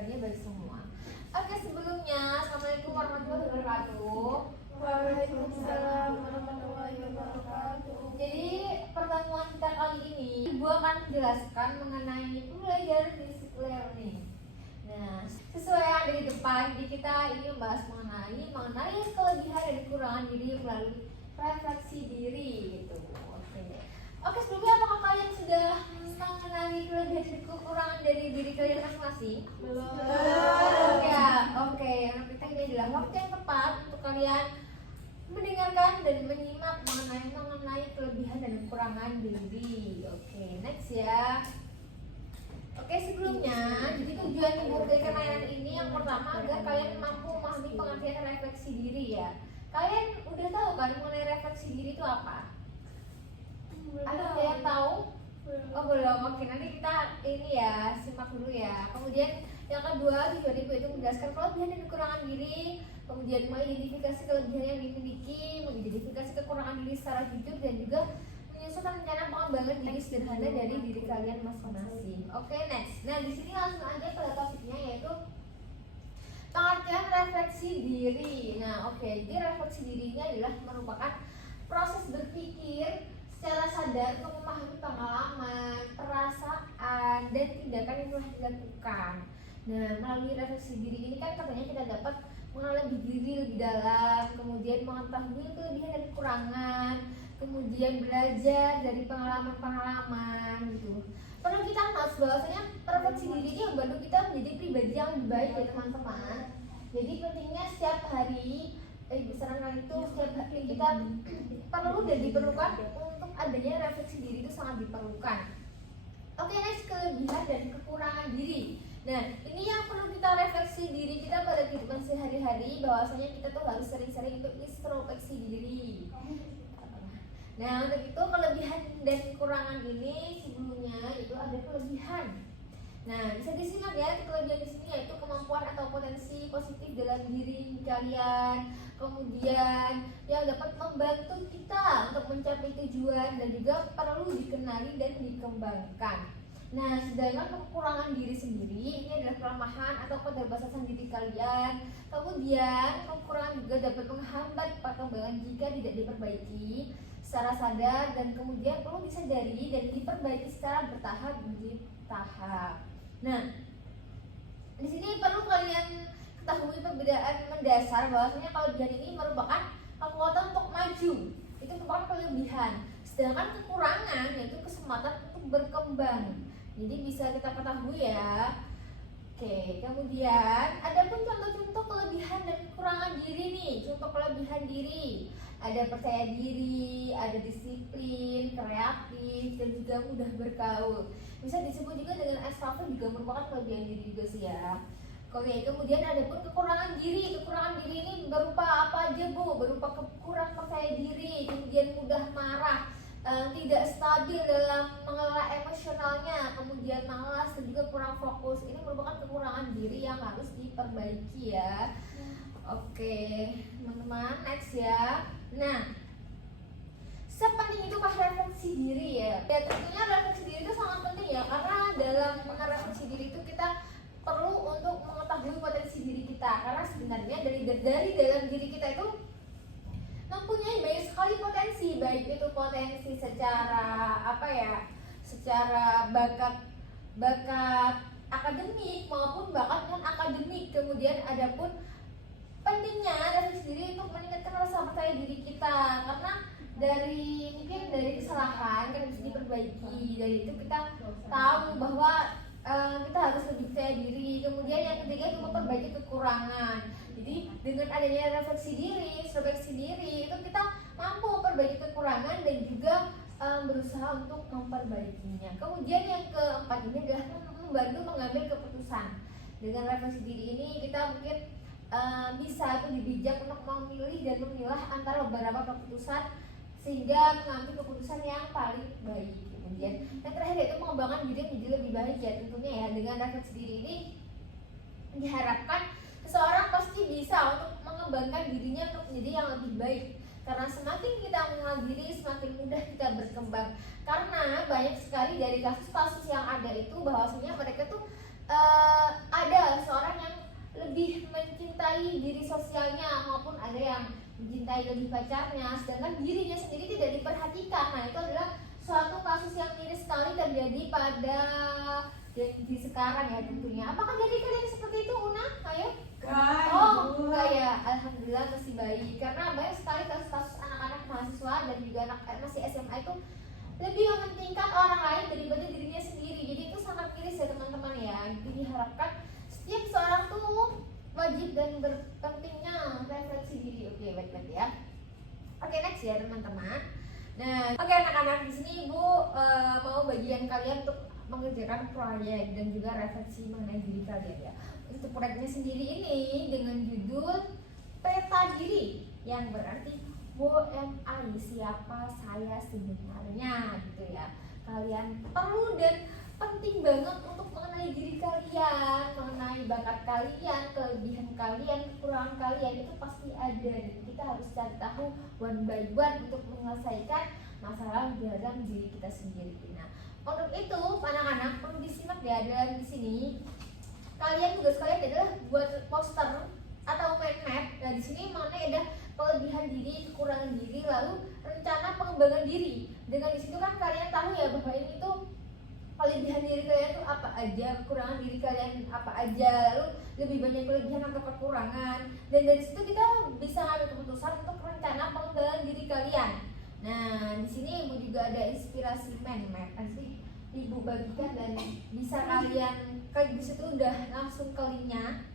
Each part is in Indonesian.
kabarnya baik semua. Oke, sebelumnya Assalamualaikum warahmatullahi wabarakatuh. Waalaikumsalam warahmatullahi wabarakatuh. Jadi pertemuan kita kali ini Ibu akan menjelaskan mengenai pembelajaran basic learning. Nah, sesuai yang ada di depan, jadi kita ini membahas mengenai kelebihan dan kekurangan diri melalui refleksi diri gitu. Oke, sebelumnya apakah kalian sudah mengenali kelebihan dan kekurangan dari diri kalian masing-masing? Belum. Ya, oke. Yang kita ini adalah waktu yang tepat untuk kalian mendengarkan dan menyimak mengenai kelebihan dan kekurangan diri. Oke, next ya. Oke, sebelumnya, jadi tujuan Ibu dari kenaian ini yang pertama agar kalian mampu memahami pengertian refleksi diri ya. Kalian udah tahu kan mengenai refleksi diri itu apa? Ada yang tahu? Oh belum, oke nanti kita ini ya simak dulu ya. Kemudian yang kedua tujuan Ibu itu menjelaskan kelebihan dan kekurangan diri, kemudian mengidentifikasi kelebihan yang dimiliki, mengidentifikasi kekurangan diri secara jujur dan juga menyusun rencana pengembangan diri sederhana dari diri kalian masing-masing. Oke, next. Nah di sini langsung aja pada topiknya yaitu pengertian refleksi diri. Nah oke, jadi refleksi diri ini adalah merupakan proses berpikir secara sadar untuk memahami pengalaman, perasaan, dan tindakan yang telah dilakukan. Nah, melalui refleksi diri ini kan katanya kita dapat mengenal diri lebih dalam, kemudian mengetahui kelebihan dan kekurangan, kemudian belajar dari pengalaman-pengalaman gitu. Perlu kita notes bahwasanya refleksi diri ini membantu kita menjadi pribadi yang lebih baik ya teman-teman. Jadi pentingnya setiap hari besaran itu setiap hari kita perlu dan diperlukan untuk adanya refleksi diri itu sangat diperlukan. Oke, next kelebihan dan kekurangan diri. Nah, ini yang perlu kita refleksi diri kita pada kehidupan sehari-hari, bahwasanya kita tuh harus sering-sering untuk introspeksi diri. Nah, untuk itu kelebihan dan kekurangan ini sebelumnya itu ada kelebihan. Nah, bisa disimak ya, kelebihan di sini yaitu kemampuan atau potensi positif dalam diri kalian, kemudian yang dapat membantu kita untuk mencapai tujuan dan juga perlu dikenali dan dikembangkan. Nah, sedangkan kekurangan diri sendiri ini adalah kelemahan atau keterbatasan diri kalian. Kemudian kekurangan juga dapat menghambat perkembangan jika tidak diperbaiki secara sadar dan kemudian perlu disadari dan diperbaiki secara bertahap demi tahap. Nah, di sini perlu kalian ketahui perbedaan mendasar bahwasanya kelebihan ini merupakan kekuatan untuk maju, itu merupakan kelebihan. Sedangkan kekurangan yaitu kesempatan untuk berkembang. Jadi bisa kita ketahui ya. Oke, kemudian ada pun contoh-contoh kelebihan dan kekurangan diri nih. Contoh kelebihan diri, ada percaya diri, ada disiplin, kreatif, dan juga mudah bergaul. Bisa disebut juga dengan extrovert, juga merupakan kelebihan diri juga sih ya. Oke, kemudian ada pun kekurangan diri. Kekurangan diri ini berupa apa aja Bu? Berupa kurang percaya diri, kemudian mudah marah, tidak stabil dalam mengelola emosionalnya, kemudian malas dan juga kurang fokus. Ini merupakan kekurangan diri yang harus diperbaiki ya. Oke, teman-teman, next ya. Nah, sepenting itu kah refleksi diri ya? Ya tentunya refleksi diri itu sangat penting ya, karena dalam merefleksi diri itu kita perlu untuk mengetahui potensi diri kita. Karena sebenarnya dari dalam diri kita itu mempunyai banyak sekali potensi, baik itu potensi secara secara bakat akademik maupun bakat non akademik. Kemudian ada pun pentingnya refleksi diri untuk meningkatkan rasa percaya diri kita, karena mungkin dari kesalahan kan bisa diperbaiki. Dari itu kita tahu bahwa kita harus lebih percaya diri. Kemudian yang ketiga itu memperbaiki kekurangan. Jadi dengan adanya refleksi diri, introspeksi diri, itu kita mampu memperbaiki kekurangan dan juga berusaha untuk memperbaikinya. Kemudian yang keempat ini adalah membantu mengambil keputusan. Dengan refleksi diri ini kita mungkin bisa lebih bijak untuk memilih dan memilah antara beberapa keputusan sehingga mengambil keputusan yang paling baik. Kemudian yang terakhir yaitu mengembangkan diri menjadi lebih baik ya tentunya ya. Dengan refleksi diri ini diharapkan seseorang pasti bisa untuk mengembangkan dirinya untuk menjadi yang lebih baik. Karena semakin kita mengenal diri, semakin mudah kita berkembang. Karena banyak sekali dari kasus-kasus yang ada itu bahwasanya mereka tuh ada seorang yang lebih mencintai diri sosialnya maupun ada yang mencintai lebih pacarnya, sedangkan dirinya sendiri tidak diperhatikan. Nah, itu adalah suatu kasus yang miris sekali terjadi pada di sekarang ya tentunya. Apakah jadi kalian seperti itu, Una? Ayo. Oh, enggak ya. Alhamdulillah masih baik. Karena banyak sekali kasus-kasus anak-anak mahasiswa dan juga anak masih SMA itu lebih mementingkan orang lain daripada dirinya sendiri. Jadi itu sangat miris ya teman-teman ya. Jadi diharapkan setiap seorang tuh wajib dan berpentingnya refleksi diri. Oke, baik-baik ya. Oke, next ya teman-teman. Nah, oke anak-anak, di sini Ibu mau bagian kalian untuk mengerjakan proyek dan juga refleksi mengenai diri kalian ya. Untuk proyeknya sendiri ini dengan judul peta diri, yang berarti who am I, siapa saya sebenarnya gitu ya. Kalian perlu dan penting banget untuk mengenali diri kalian, mengenai bakat kalian, kelebihan kalian, kekurangan kalian itu pasti ada dan kita harus cari tahu one by one untuk menyelesaikan masalah dalam diri kita sendiri. Nah, untuk itu anak-anak perlu disimak ya, dalam di sini kalian tugas kalian adalah buat poster atau mind map. Nah, di sini mengenai ada kelebihan diri, kekurangan diri, lalu rencana pengembangan diri. Dengan di situ kan kalian tahu ya bahwa ini tuh kelebihan diri kalian tuh apa aja, kekurangan diri kalian apa aja, lalu lebih banyak kelebihan atau kekurangan. Dan dari situ kita bisa ambil keputusan untuk rencana pengembangan diri kalian. Nah, di sini Ibu juga ada inspirasi mind map. Pasti Ibu bagikan dan bisa kalian kayak di situ udah langsung ke linknya.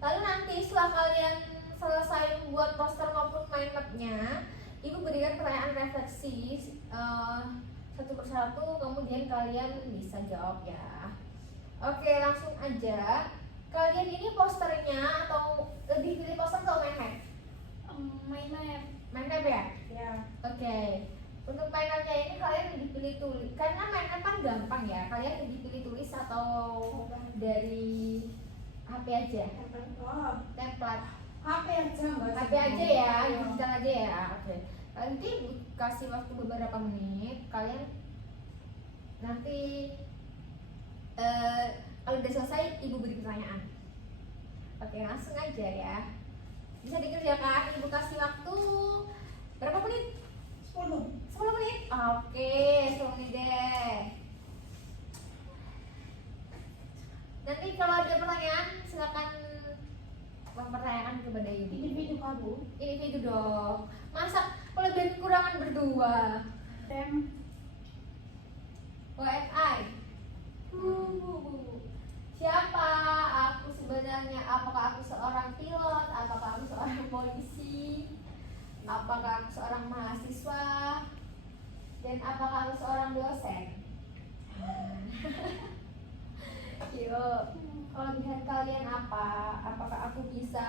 Lalu nanti setelah kalian selesai membuat poster maupun mind mapnya, Ibu berikan pertanyaan refleksi satu persatu, kemudian kalian bisa jawab ya. Oke, langsung aja. Kalian ini posternya atau lebih pilih poster atau mind map? Mind map. Mind map ya? Ya. Oke. Untuk mind mapnya ini kalian lebih pilih tulis, karena mind map kan gampang ya. Kalian lebih pilih tulis atau dari HP aja? Oh, Template. HP aja enggak? HP aja ya, digital aja ya. Oke. Nanti kasih waktu beberapa menit. Kalian nanti kalau udah selesai Ibu beri pertanyaan. Oke, langsung aja ya. Bisa dikerjakan. Ibu kasih waktu berapa menit? 10. 10 menit? Oke, 10 menit deh. Nanti kalau ada pertanyaan silakan mempertanyakan kepada Ibu. Individu kamu. Individu dong. Masa kelebihan kekurangan berdua? Tem. WFI. Siapa aku sebenarnya? Apakah aku seorang pilot? Apakah aku seorang polisi? Apakah aku seorang mahasiswa? Dan apakah aku seorang dosen? Yuk, kelebihan kalian apa? Apakah aku bisa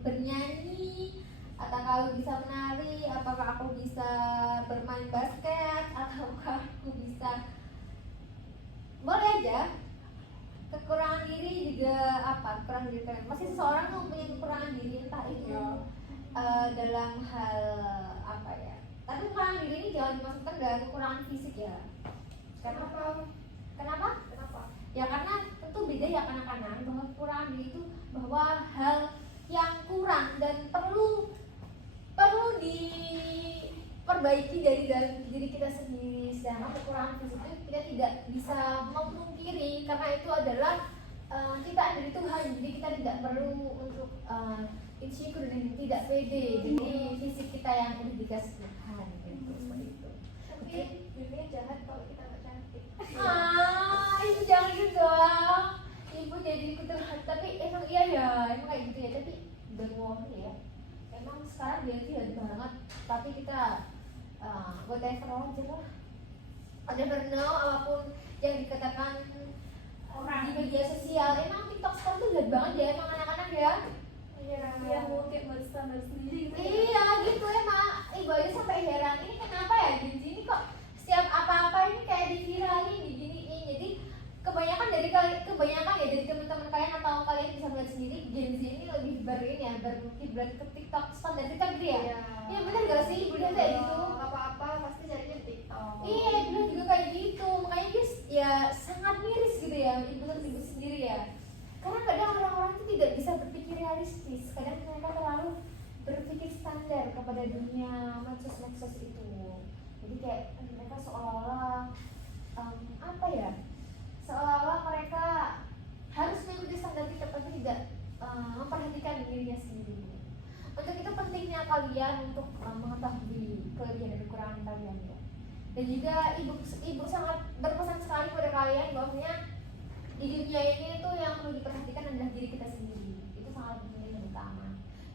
bernyanyi? Apakah aku bisa menari? Apakah aku bisa bermain basket? Ataukah aku bisa, boleh aja. Kekurangan diri juga apa? Kekurangan diri kalian. Masih seseorang yang mempunyai kekurangan diri, entah itu dalam hal apa ya. Tapi kekurangan diri ini jangan dimasukkan dalam kekurangan fisik ya. Kenapa? Kenapa? Ya karena tentu beda ya kanak-kanak, bahwa kekurangan diri itu bahwa hal yang kurang dan perlu diperbaiki dari dalam diri kita sendiri. Sedangkan kekurangan fisik itu kita tidak bisa memungkiri karena itu adalah ciptaan dari Tuhan. Jadi kita tidak perlu untuk insecure dan tidak pede. Jadi fisik kita yang udah dikasih Tuhan gitu, seperti itu. Tapi dunia jahat kalau kita nggak cantik. Ibu jangan gitu dong. Ibu jadi ikut terhad, tapi emang iya ya, emang kayak gitu ya. Tapi udah ngomong ya. Emang sekarang dia itu jahat banget, tapi kita whatever aja lah. Never know apapun yang dikatakan orang di media sosial. Emang TikTok sekarang tuh jahat banget ya, emang anak-anak ya. Iya, mungkin bersandar sendiri. Iya gitu emang. Ibu aja sampai heran, ini kenapa ya Gen Z ini kok setiap apa-apa ini kayak diviralin, diginiin. Jadi kebanyakan ya dari teman-teman kalian atau kalian bisa melihat sendiri, Gen Z ini lebih berkiblat ke TikTok, standar TikTok gitu ya. Iya benar gak sih Ibu lihat kayak gitu? Apa-apa pasti carinya di TikTok. Iya, Ibu juga kayak gitu. Makanya guys ya sangat miris gitu ya. Ibu aware kepada dunia medsos itu. Jadi kayak mereka seolah-olah apa ya, seolah-olah mereka harus mengikuti standar kita tapi tidak memperhatikan dirinya sendiri. Untuk itu pentingnya kalian untuk mengetahui kelebihan dan kekurangan kalian ya. Dan juga ibu sangat berpesan sekali kepada kalian bahwasanya di dunia ini tuh yang perlu diperhatikan adalah diri kita sendiri. Itu sangat penting dan utama.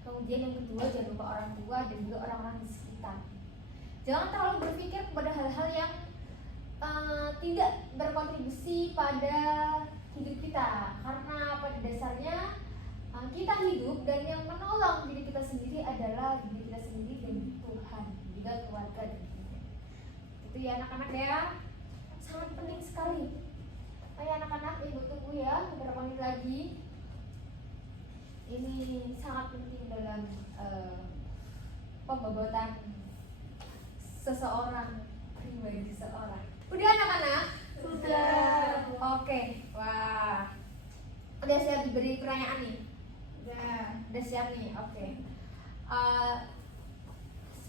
Kemudian yang kedua, jangan lupa orang tua dan juga orang-orang di sekitar. Jangan terlalu berpikir kepada hal-hal yang tidak berkontribusi pada hidup kita, karena pada dasarnya kita hidup dan yang menolong diri kita sendiri adalah diri kita sendiri dan Tuhan, juga keluarga dan kita. Itu ya anak-anak ya, sangat penting sekali. Ayo anak-anak, ibu tunggu ya beberapa menit lagi. Ini sangat penting dalam pembobotan seseorang, pribadi seseorang. Udah anak-anak? Sudah. Oke, wah. Udah siap diberi pertanyaan nih? Udah siap nih, oke.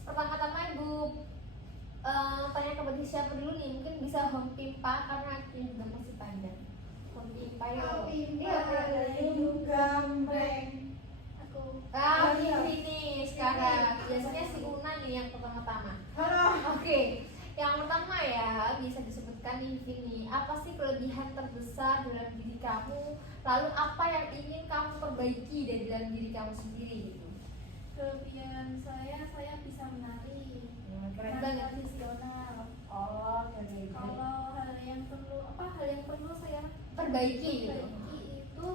Pertama-tama ibu tanya kepada siapa dulu nih? Mungkin bisa Home Pimpa karena ini juga masih panjang. Home Pimpa yuk. Aku. Ini sekarang. Biasanya si Una nih yang pertama-tama. Oke. Yang pertama ya, bisa disebutkan nih Vini, apa sih kelebihan terbesar dalam diri kamu? Lalu apa yang ingin kamu perbaiki dari dalam diri kamu sendiri gitu? Kelebihan saya bisa menari. Keren banget. Tradisional. Oh, keren. Kalau hal yang perlu saya Perbaiki gitu. itu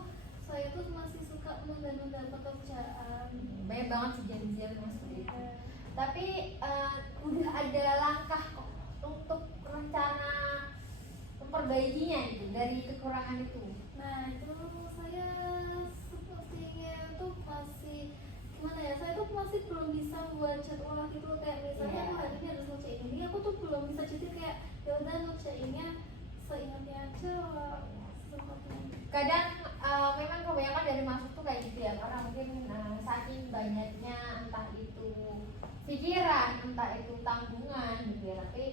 saya tuh masih suka menunda-nunda pekerjaan. Banyak banget sih janjian seperti itu. Tapi udah ada langkah kok untuk rencana memperbaikinya gitu dari kekurangan itu. Nah itu saya sepertinya tuh masih gimana ya, saya tuh masih belum bisa buat jadwal gitu, kayak misalnya aku hari ini harus ngerjain ini, aku tuh belum bisa, jadi kayak ya udah ngerjainnya seingatnya aja seperti. Kadang memang kebanyakan dari masuk tuh kayak gitu ya, karena mungkin saking banyaknya entah itu pikiran, entah itu tanggungan gitu ya. Tapi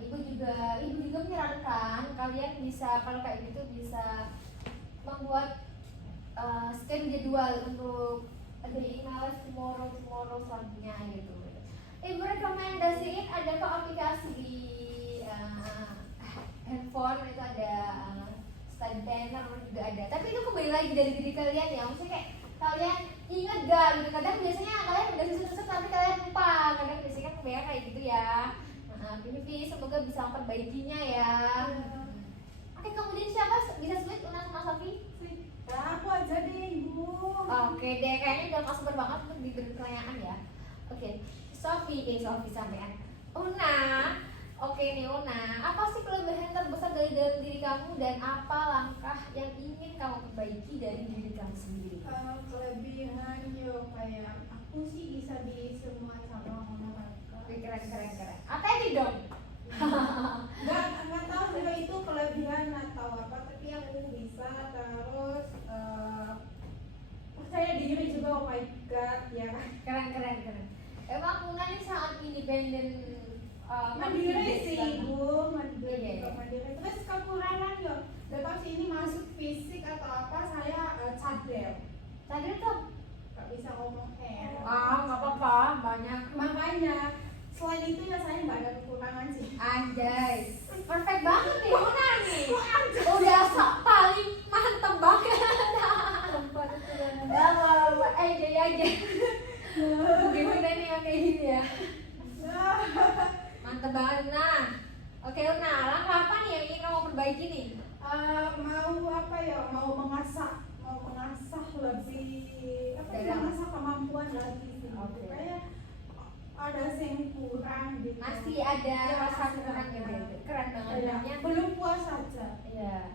ibu juga menyarankan kalian bisa, kalau kayak gitu bisa membuat schedule jadwal untuk dari email tomorrow selanjutnya gitu. Ibu rekomendasiin ada kok aplikasi di handphone, itu ada study planner juga ada. Tapi itu kembali lagi dari diri kalian ya, maksudnya kayak kalian inget gak gitu. Kadang biasanya kalian udah susah-susah tapi kalian lupa. Kadang biasanya kan kebanyakan kayak gitu ya. Vivi semoga bisa memperbaikinya ya. Oke, kemudian siapa bisa split Una sama Sofi? Aku aja deh ibu. Oke deh, kayaknya udah gak sabar banget untuk diberi pertanyaan ya. Oke, Sofi sampean. Una, oke nih Una, apa sih kelebihan terbesar dari dalam diri kamu dan apa langkah yang ingin kamu perbaiki dari diri kamu sendiri? Kelebihan yo kayak aku sih bisa di semua cabang olahraga. Keren. Apa ini dong? Nggak tahu juga itu kelebihan atau apa, tapi aku bisa terus percaya diri juga. Oh my god ya. Keren. Emang Una ini sangat independen, Mandiri sih ibu, mandiri. Iya. Terus kekurangan yo, lepas ini masuk fisik atau apa, saya cadel. Tadi tuh Nggak bisa ngomong nggak apa-apa, banyak. Makanya selain itu ya saya nggak ada kekurangan sih. Anjay, perfect banget nih Una nih. Udah paling mantep banget. Tempat kekurangan. Enjoy aja. Gimana nih yang kayak gini ya? Mantep banget Una. Oke Una, langkah apa nih yang ingin kamu perbaiki nih? Mau apa ya? Mau mengasah lebih apa ya? Mengasah kemampuan lagi sih. Oke. Kayak ada yang kurang gitu. Masih ada rasa kurang gitu. Keren banget namanya. Belum puas saja. Iya.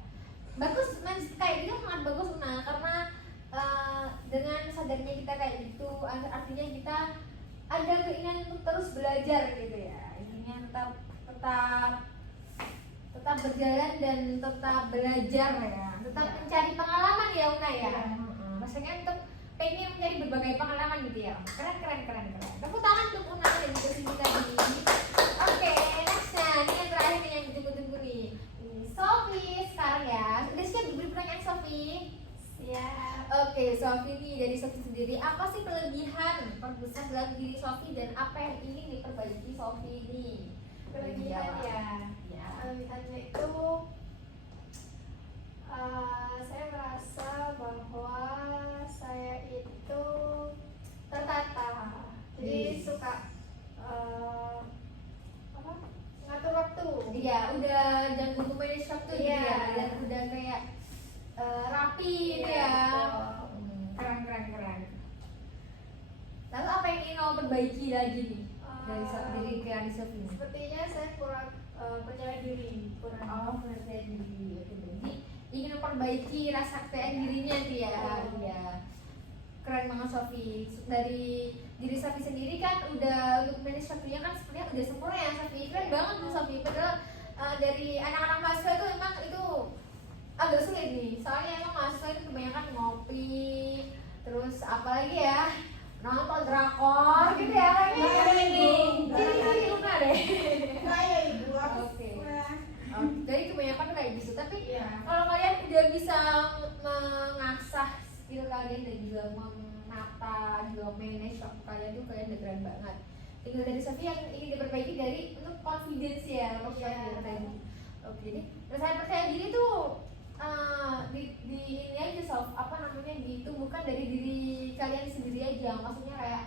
Bagus, kayak gitu sangat bagus Una, karena dengan sadarnya kita kayak gitu artinya kita ada keinginan untuk terus belajar gitu ya. Intinya tetap berjalan dan tetap belajar ya. Tetap mencari pengalaman ya Una ya. Maksudnya untuk pengen mencari berbagai pengalaman gitu ya. Keren. Tepuk tangan untuk Una dan juga Cindy tadi. Oke, nextnya ini yang terakhir nih yang ditunggu-tunggu nih. Ini Sophie sekarang ya. Udah siap diberi pertanyaan Sophie? Siap. Oke, Sophie nih dari Sophie sendiri, apa sih kelebihan terbesar dalam diri Sophie dan apa yang ingin diperbaiki Sophie nih? Kelebihan ya. Ya. Kelebihannya itu saya merasa bahwa saya itu tertata. Jadi suka apa? Ngatur waktu. Iya, udah jago manage waktu gitu Iya. ya, dan udah kayak rapi gitu Iya, ya. betul. Keren. Lalu apa yang ingin kamu perbaiki lagi nih dari diri kayak di Sophie? Sepertinya saya kurang percaya diri, kurang. Oh, percaya diri. Oke, jadi ingin memperbaiki rasa kepercayaan dirinya tuh ya. Iya. Keren banget Sophie. Dari diri Sophie sendiri kan udah untuk manage waktunya kan sepertinya udah sempurna ya Sophie. Keren banget tuh Sophie. Padahal dari anak-anak mahasiswa itu emang itu agak sulit nih. Soalnya emang mahasiswa itu kebanyakan ngopi, terus apalagi ya nonton drakor gitu ya kayaknya nih. Ciri-ciri Una deh. Oke. Jadi kebanyakan tuh kayak gitu. Tapi kalau kalian udah bisa mengasah skill kalian dan juga menata juga manage waktu kalian tuh kalian udah keren banget. Tinggal dari Sophie yang ingin diperbaiki dari untuk confidence ya, tadi. Oke, jadi rasa percaya diri tuh di ini aja Sof, apa namanya ditumbuhkan dari diri kalian sendiri aja. Maksudnya kayak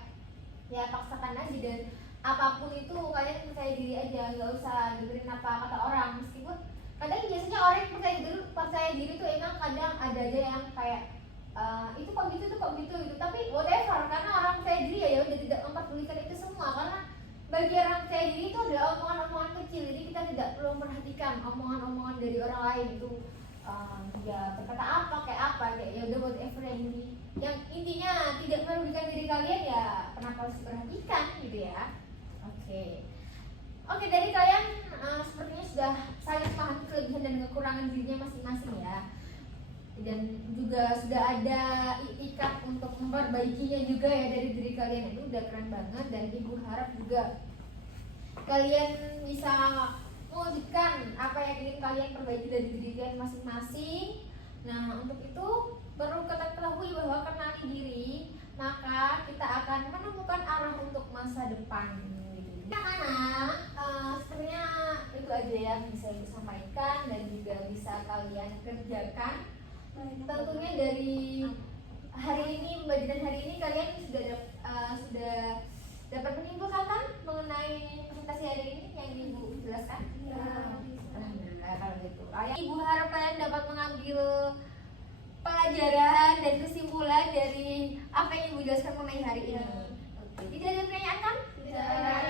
ya paksakan aja dan apapun itu kalian percaya diri aja, nggak usah dengerin apa kata orang. Meskipun kadang biasanya orang yang percaya diri tuh emang kadang ada aja yang kayak itu kok gitu gitu. Tapi whatever, karena orang percaya diri ya udah tidak memperdulikan itu semua, karena bagi orang percaya diri itu adalah omongan-omongan kecil. Jadi kita tidak perlu memperhatikan omongan-omongan dari orang lain itu ya berkata apa kayak ya udah whatever yang intinya tidak merugikan diri kalian ya kenapa harus diperhatikan gitu ya. Oke, dari kalian sepertinya sudah saling memahami kelebihan dan kekurangan dirinya masing-masing ya, dan juga sudah ada ikat untuk memperbaikinya juga ya dari diri kalian. Itu udah keren banget dan ibu harap juga kalian bisa mewujudkan apa yang ingin kalian perbaiki dari diri kalian masing-masing. Nah, untuk itu perlu kita ketahui bahwa kenali diri, maka kita akan menemukan arah untuk masa depan. Anak-anak, sebenarnya itu aja yang bisa ibu sampaikan dan juga bisa kalian kerjakan. Tentunya dari hari ini, pembelajaran hari ini kalian sudah dapat menyimpulkan kan mengenai presentasi hari ini yang ibu jelaskan? Alhamdulillah kalau gitu. Ibu harap kalian dapat mengambil pelajaran dan kesimpulan dari apa yang ibu jelaskan mengenai hari ini. Oke, tidak ada pertanyaan kan? Tidak.